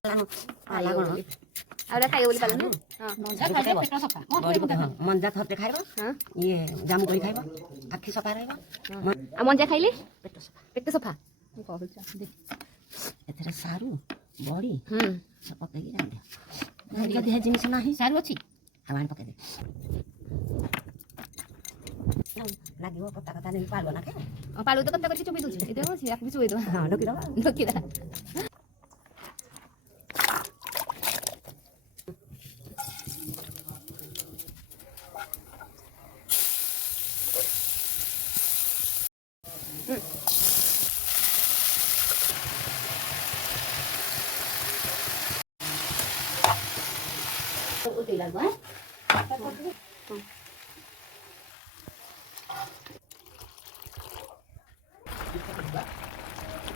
ପାଲା କଣ ଆଉ ଖାଇବ ବୋଲି ପାଲନ ମଞ୍ଜା ଥରଟେ ଖାଇବ ଇଏ ଜାମୁ କରି ଖାଇବ ଆଖି ସଫା ରହିବ ଆଉ ମଞ୍ଜା ଖାଇଲେ ପେଟ ସଫା ଏଥିରେ ସାରୁ ବଡ଼ି ପକେଇକି ରାନ୍ଧିବ ଦେହ ଜିନିଷ ନାହିଁ ସାରୁ ଅଛି ଆଉ ଆଣି ପକେଇଦେ ଲାଗିବ କତା କତା ନେଇ ପାଳୁଅ ନା ପାଳୁ ତ କତା କରିକି ଚୁପି ଦଉଛି ଏଇଟା ଅଛି ଆକୁ ବି ଚୁପେଇଦବା ହଁ ଢୋକିଦବା util algo, ¿eh?